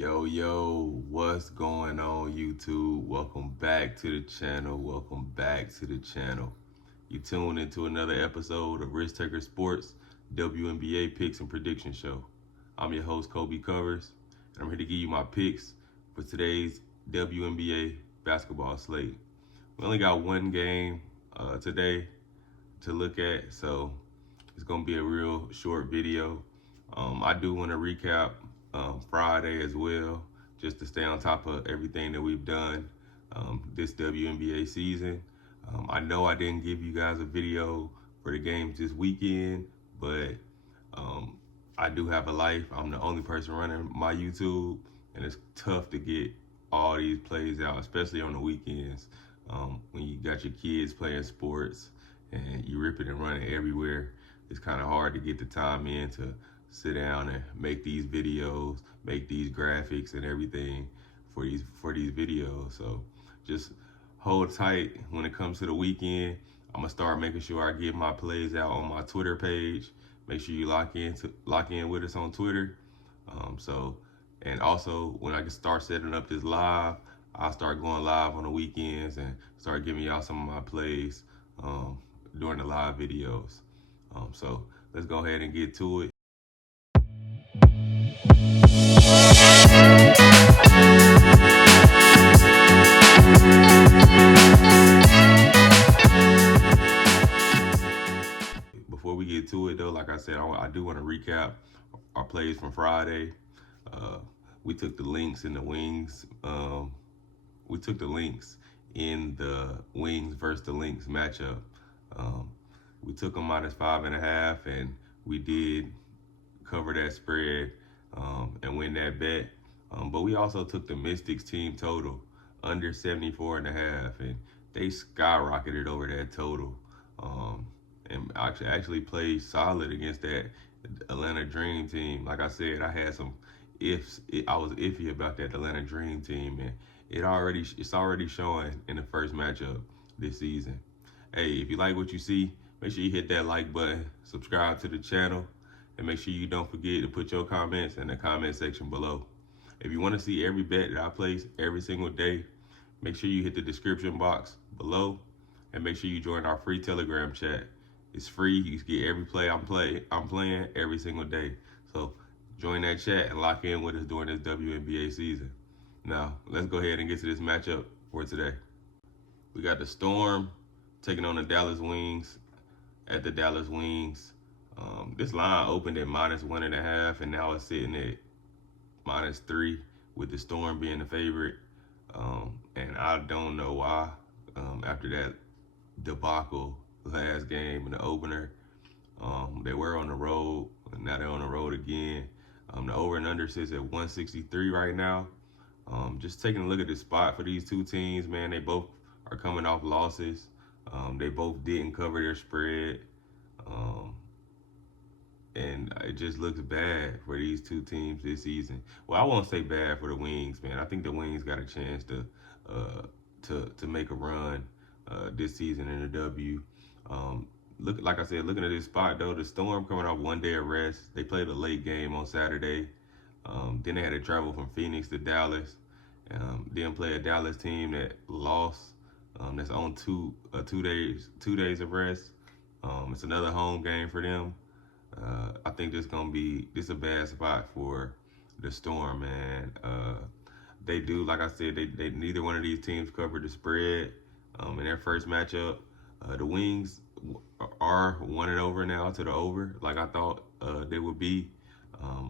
Yo, what's going on YouTube? Welcome back to the channel. You tuned into another episode of Risk Taker Sports WNBA Picks and Prediction Show. I'm your host, Colby Covers, and I'm here to give you my picks for today's WNBA basketball slate. We only got one game today to look at, so it's going to be a real short video. I do want to recap Friday as well, just to stay on top of everything that we've done this WNBA season. I know I didn't give you guys a video for the games this weekend, but I do have a life. I'm the only person running my YouTube, and it's tough to get all these plays out, especially on the weekends when you got your kids playing sports and you ripping and running everywhere. It's kind of hard to get the time in to sit down and make these videos, make these graphics and everything for these videos. So just hold tight when it comes to the weekend. I'm gonna start making sure I get my plays out on my Twitter page. Make sure you lock in with us on Twitter. And also when I can start setting up this live, I'll start going live on the weekends and start giving y'all some of my plays during the live videos. So let's go ahead and get to it. Before we get to it though, like I said, I do want to recap our plays from Friday. We took the links in the wings. We took the links in the wings versus the links matchup. We took them -5.5, and we did cover that spread and win that bet. But we also took the Mystics team total under 74.5, and they skyrocketed over that total. And actually played solid against that Atlanta Dream team. Like I said, I had some ifs. I was iffy about that Atlanta Dream team, and it's already showing in the first matchup this season. Hey, if you like what you see, make sure you hit that like button, subscribe to the channel, and make sure you don't forget to put your comments in the comment section below. If you want to see every bet that I place every single day, make sure you hit the description box below, and make sure you join our free Telegram chat. It's free. You can get every play I'm playing every single day. So join that chat and lock in with us during this WNBA season. Now, let's go ahead and get to this matchup for today. We got the Storm taking on the Dallas Wings at the Dallas Wings. This line opened at -1.5, and now it's sitting at -3 with the Storm being the favorite. And I don't know why. After that debacle last game in the opener, they were on the road, and now they're on the road again. The over and under sits at 163 right now. Just taking a look at the spot for these two teams, man, they both are coming off losses. They both didn't cover their spread. And it just looks bad for these two teams this season. Well, I won't say bad for the Wings, man. I think the Wings got a chance to make a run this season in the W. Like I said, looking at this spot though, the Storm coming off 1 day of rest. They played a late game on Saturday. Then they had to travel from Phoenix to Dallas. Then play a Dallas team that lost. That's on two days of rest. It's another home game for them. I think this is a bad spot for the Storm, man. They do, like I said, they neither one of these teams covered the spread in their first matchup. The Wings are 1-over now to the over, like I thought they would be.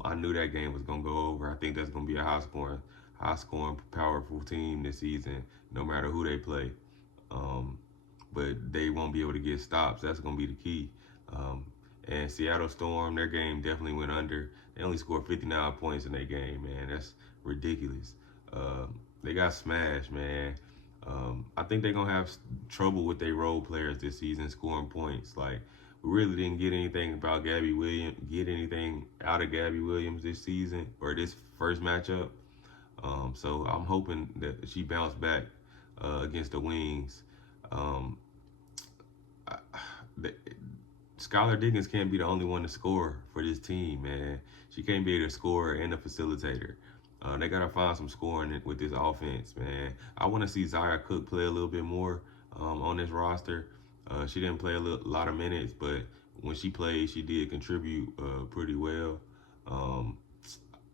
I knew that game was gonna go over. I think that's gonna be a high scoring, powerful team this season, no matter who they play. But they won't be able to get stops. That's gonna be the key. And Seattle Storm, their game definitely went under. They only scored 59 points in their game, man. That's ridiculous. They got smashed, man. I think they're gonna have trouble with their role players this season scoring points. Like, we really didn't get anything out of Gabby Williams this season or this first matchup. So I'm hoping that she bounced back against the Wings. Skylar Diggins can't be the only one to score for this team, man. She can't be the scorer and the facilitator. They gotta find some scoring with this offense, man. I want to see Zaya Cook play a little bit more on this roster. She didn't play a lot of minutes, but when she played, she did contribute pretty well. Um,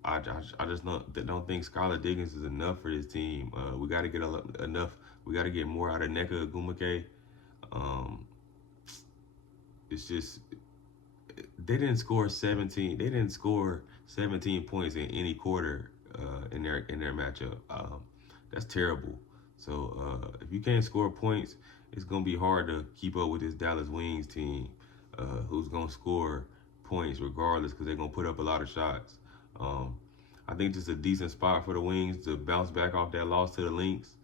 I just don't think Skylar Diggins is enough for this team. We got to get enough. We got to get more out of Nneka Ogwumike. Um, it's just they didn't score 17. They didn't score 17 points in any quarter in their matchup. That's terrible. So if you can't score points, it's gonna be hard to keep up with this Dallas Wings team, who's gonna score points regardless because they're gonna put up a lot of shots. Um, I think this is a decent spot for the Wings to bounce back off that loss to the Lynx.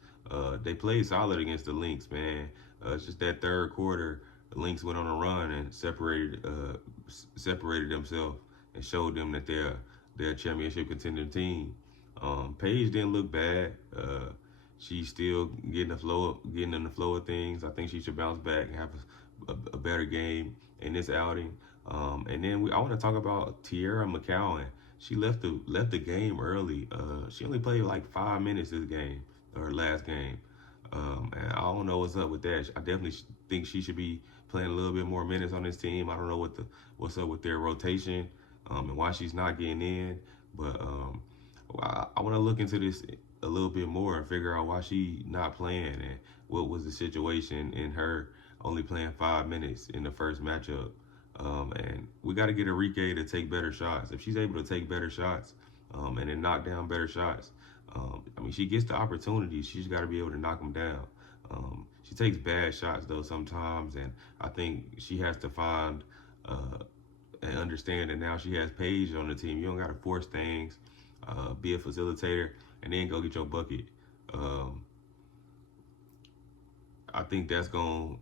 They played solid against the Lynx, man. It's just that third quarter, the Lynx went on a run and separated themselves and showed them that they're a championship contending team. Paige didn't look bad. She's still getting in the flow of things. I think she should bounce back and have a better game in this outing. And then I want to talk about Tierra McCowan. She left the game early. She only played like 5 minutes this game or last game. And I don't know what's up with that. I definitely think she should be playing a little bit more minutes on this team. I don't know what's up with their rotation and why she's not getting in. But I want to look into this a little bit more and figure out why she not playing and what was the situation in her only playing 5 minutes in the first matchup. And we got to get Enrique to take better shots. If she's able to take better shots and then knock down better shots, I mean, she gets the opportunity. She's got to be able to knock them down. She takes bad shots, though, sometimes, and I think she has to find and understand that now she has Paige on the team. You don't got to force things, be a facilitator, and then go get your bucket. I think they're gonna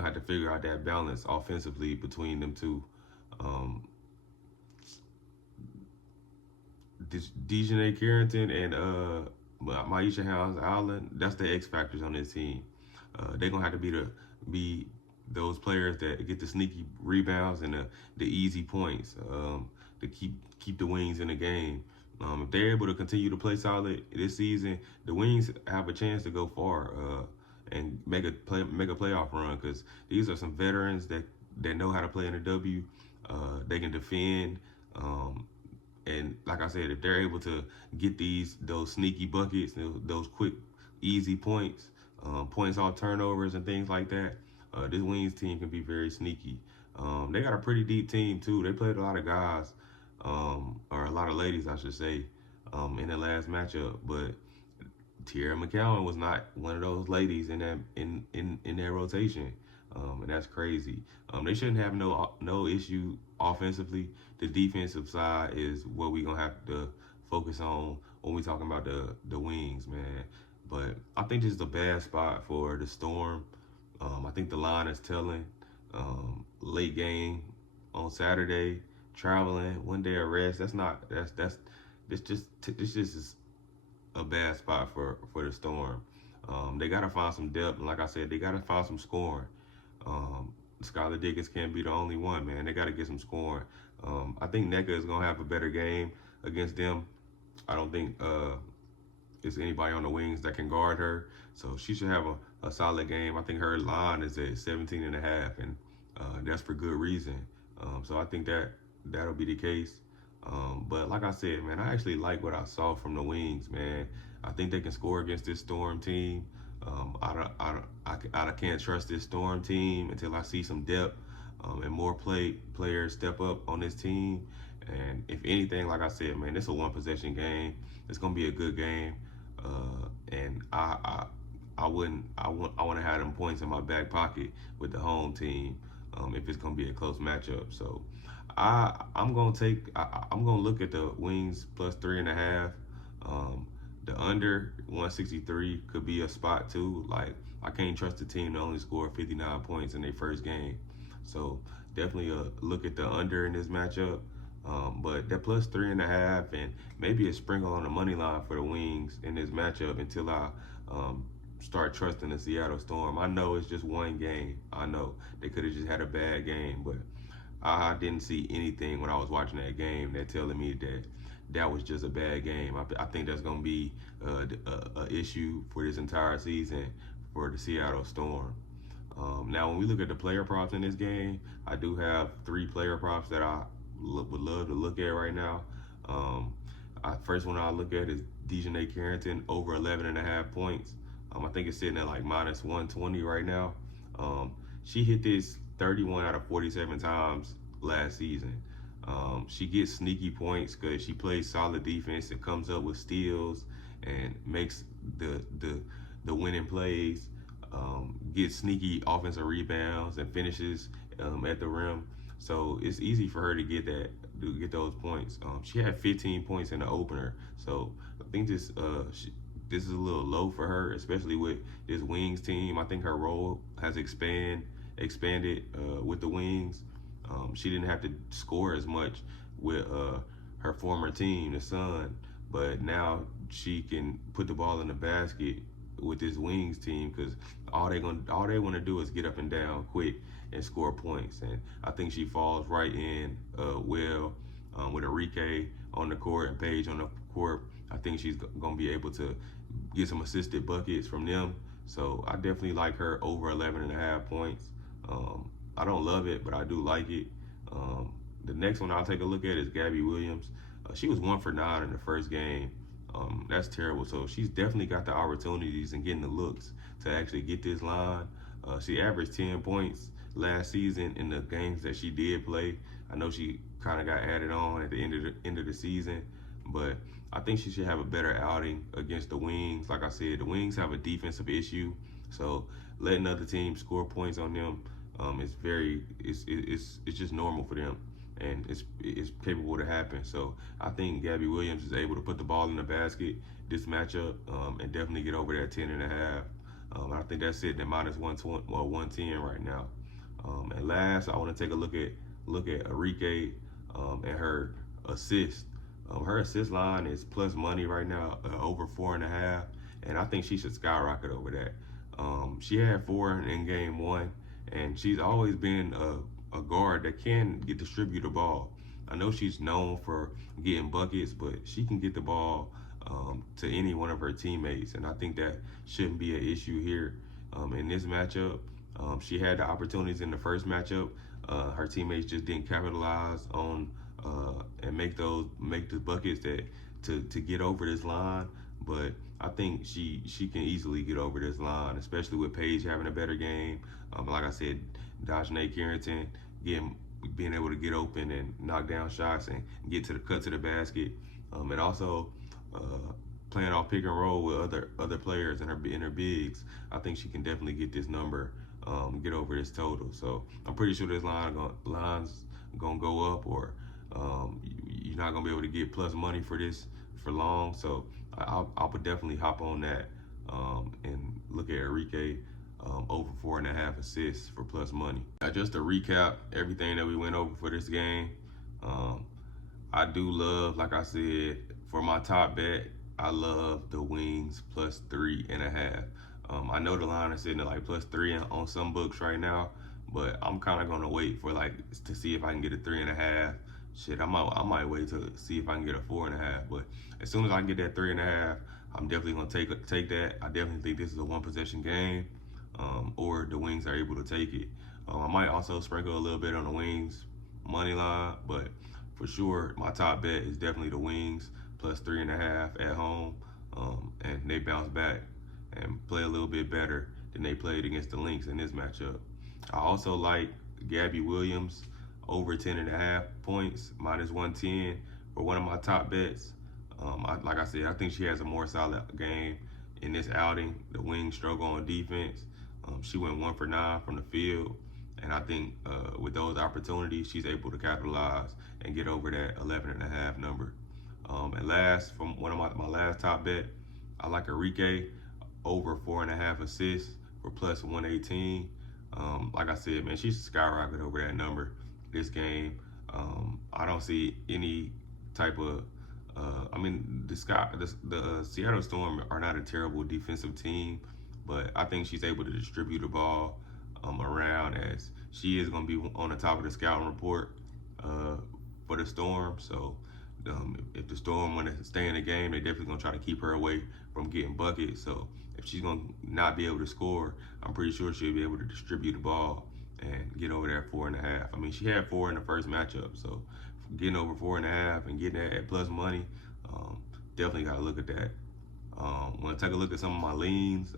have to figure out that balance offensively between them two. Dejanay Carrington and Maisha Allen, that's the X factors on this team. They're gonna have to be those players that get the sneaky rebounds and the easy points to keep the Wings in the game. If they're able to continue to play solid this season, the Wings have a chance to go far and make a playoff run, because these are some veterans that know how to play in the W. They can defend. And like I said, if they're able to get those sneaky buckets, those quick, easy points, points off turnovers and things like that, this Wings team can be very sneaky. They got a pretty deep team too. They played a lot of guys, or a lot of ladies, I should say, in the last matchup. But Tierra McCowan was not one of those ladies in their rotation, and that's crazy. They shouldn't have no issue offensively. The defensive side is what we're gonna have to focus on when we talking about the Wings, man. But I think this is a bad spot for the Storm. I think the line is telling. Late game on Saturday, traveling, 1 day of rest. This just is a bad spot for the Storm. They gotta find some depth, and like I said, they gotta find some scoring. Skylar Diggins can't be the only one, man. They gotta get some scoring. I think Nneka is gonna have a better game against them. I don't think there's anybody on the Wings that can guard her, so she should have a solid game. I think her line is at 17.5, and that's for good reason. So I think that'll be the case. But like I said, man, I actually like what I saw from the Wings, man. I think they can score against this Storm team. I can't trust this Storm team until I see some depth and more players step up on this team. And if anything, like I said, man, it's a one possession game. It's gonna be a good game, and I want to have them points in my back pocket with the home team if it's gonna be a close matchup. So I'm gonna look at the Wings plus 3.5. The under 163 could be a spot too. Like, I can't trust the team to only score 59 points in their first game. So definitely look at the under in this matchup. But that plus 3.5 and maybe a sprinkle on the money line for the Wings in this matchup until I start trusting the Seattle Storm. I know it's just one game. I know they could have just had a bad game, but I didn't see anything when I was watching that game that telling me that that was just a bad game. I think that's going to be a issue for this entire season for the Seattle Storm. Now, when we look at the player props in this game, I do have 3 player props that I would love to look at right now. First one I look at is Dejanay Carrington over 11.5 points. I think it's sitting at like minus 120 right now. She hit this 31 out of 47 times last season. She gets sneaky points because she plays solid defense and comes up with steals and makes the winning plays. Gets sneaky offensive rebounds and finishes at the rim. So it's easy for her to get those points. She had 15 points in the opener. So I think this is a little low for her, especially with this Wings team. I think her role has expanded with the Wings. She didn't have to score as much with her former team, the Sun, but now she can put the ball in the basket with this Wings team because all they want to do is get up and down quick and score points. And I think she falls right in well with Enrique on the court and Paige on the court. I think she's going to be able to get some assisted buckets from them. So I definitely like her over 11.5 points. I don't love it, but I do like it. The next one I'll take a look at is Gabby Williams. She was 1 for 9 in the first game. That's terrible. So she's definitely got the opportunities and getting the looks to actually get this line. She averaged 10 points last season in the games that she did play. I know she kind of got added on at the end of the season, but I think she should have a better outing against the Wings. Like I said, the Wings have a defensive issue, so letting other teams score points on them it's just normal for them, and it's capable to happen. So I think Gabby Williams is able to put the ball in the basket this matchup and definitely get over that 10.5. I think that's sitting at minus 120 or 110 right now. And last, I want to take a look at Enrique and her assist. Her assist line is plus money right now, over 4.5, and I think she should skyrocket over that. She had 4 in game 1, and she's always been a guard that can distribute the ball. I know she's known for getting buckets, but she can get the ball to any one of her teammates, and I think that shouldn't be an issue here in this matchup. She had the opportunities in the first matchup. Her teammates just didn't capitalize on and make the buckets to get over this line. But I think she can easily get over this line, especially with Paige having a better game. Like I said, Dejanay Carrington being able to get open and knock down shots and get to the basket, and also playing off pick and roll with other players and her bigs. I think she can definitely get this number, get over this total. So I'm pretty sure this line's gonna go up, or you're not gonna be able to get plus money for this for long. So I would definitely hop on that and look at Enrique over 4.5 assists for plus money. Now, just to recap everything that we went over for this game, I do love, like I said, for my top bet, I love the Wings plus 3.5. I know the line is sitting at like plus 3 on some books right now, but I'm kind of gonna wait for to see if I can get a 3.5. Shit, I might wait to see if I can get a 4.5. But as soon as I can get that 3.5, I'm definitely gonna take that. I definitely think this is a 1-possession game, or the Wings are able to take it. I might also sprinkle a little bit on the Wings money line, but for sure my top bet is definitely the Wings plus 3.5 at home, and they bounce back and play a little bit better than they played against the Lynx in this matchup. I also like Gabby Williams over 10.5 points, minus 110 for one of my top bets. Like I said, I think she has a more solid game in this outing. The Wings struggle on defense. She went 1 for 9 from the field, and I think with those opportunities, she's able to capitalize and get over that 11.5 number. And last, from one of my last top bet, I like Enrique over 4.5 assists for plus 118. Like I said, man, she should skyrocket over that number this game. I don't see any type of the Seattle Storm are not a terrible defensive team, but I think she's able to distribute the ball around, as she is going to be on the top of the scouting report for the Storm. So if the Storm want to stay in the game, they definitely gonna try to keep her away from getting buckets. So if she's gonna not be able to score, I'm pretty sure she'll be able to distribute the ball and get over that 4.5. I mean, she had 4 in the first matchup, so getting over 4.5 and getting that at plus money, definitely gotta look at that. Want to take a look at some of my leans.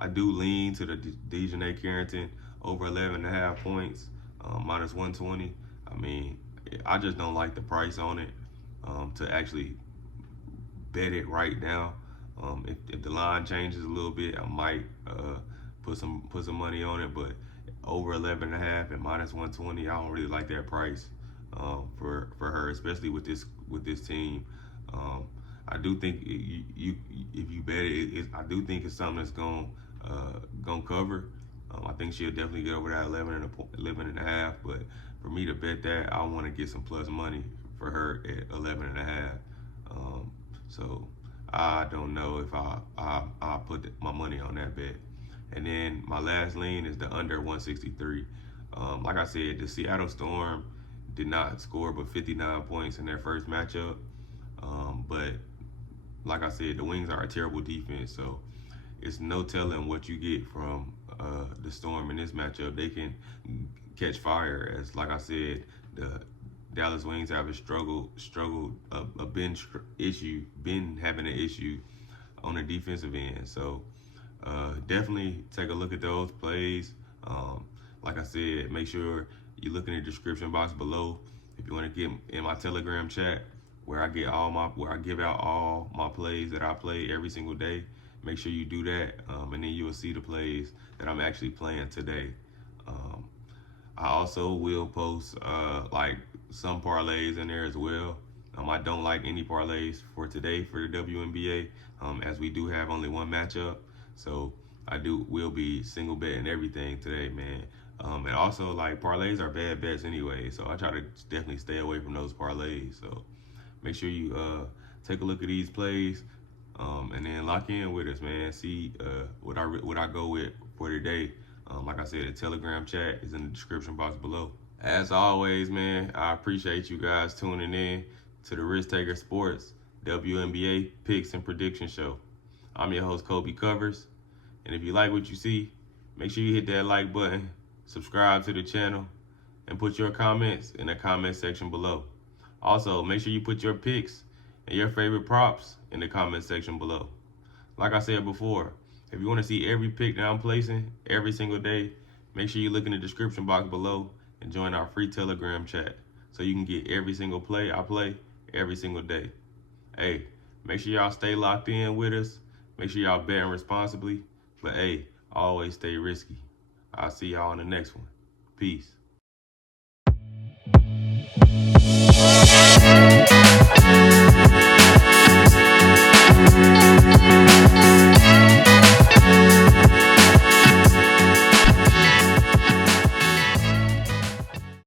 I do lean to the Dejanay Carrington over 11.5 points, minus 120. I mean, I just don't like the price on it to actually bet it right now. If the line changes a little bit, I might put some money on it, but over 11.5 and minus 120, I don't really like that price for her, especially with this team. I do think if you bet it, I do think it's something that's gonna cover. I think she'll definitely get over that 11.5. But for me to bet that, I want to get some plus money for her at 11.5. So I don't know if I'll put my money on that bet. And then my last lean is the under 163. Like I said, the Seattle Storm did not score but 59 points in their first matchup. But like I said, the Wings are a terrible defense, so it's no telling what you get from the Storm in this matchup. They can catch fire, as like I said, the Dallas Wings have struggled been having an issue on the defensive end. So definitely take a look at those plays. Like I said, make sure you look in the description box below if you want to get in my Telegram chat, where I give out all my plays that I play every single day. Make sure you do that, and then you will see the plays that I'm actually playing today. I also will post like some parlays in there as well. I don't like any parlays for today for the WNBA, as we do have only one matchup. So will be single betting everything today, man. And also, like, parlays are bad bets anyway, so I try to definitely stay away from those parlays. So make sure you take a look at these plays, and then lock in with us, man. See what I go with for today. Like I said, the Telegram chat is in the description box below. As always, man, I appreciate you guys tuning in to the Risk Taker Sports WNBA Picks and Prediction Show. I'm your host, Colby Covers, and if you like what you see, make sure you hit that like button, subscribe to the channel, and put your comments in the comment section below. Also, make sure you put your picks and your favorite props in the comment section below. Like I said before, if you want to see every pick that I'm placing every single day, make sure you look in the description box below and join our free Telegram chat so you can get every single play I play every single day. Hey, make sure y'all stay locked in with us. Make sure y'all betting responsibly. But hey, always stay risky. I'll see y'all in the next one. Peace.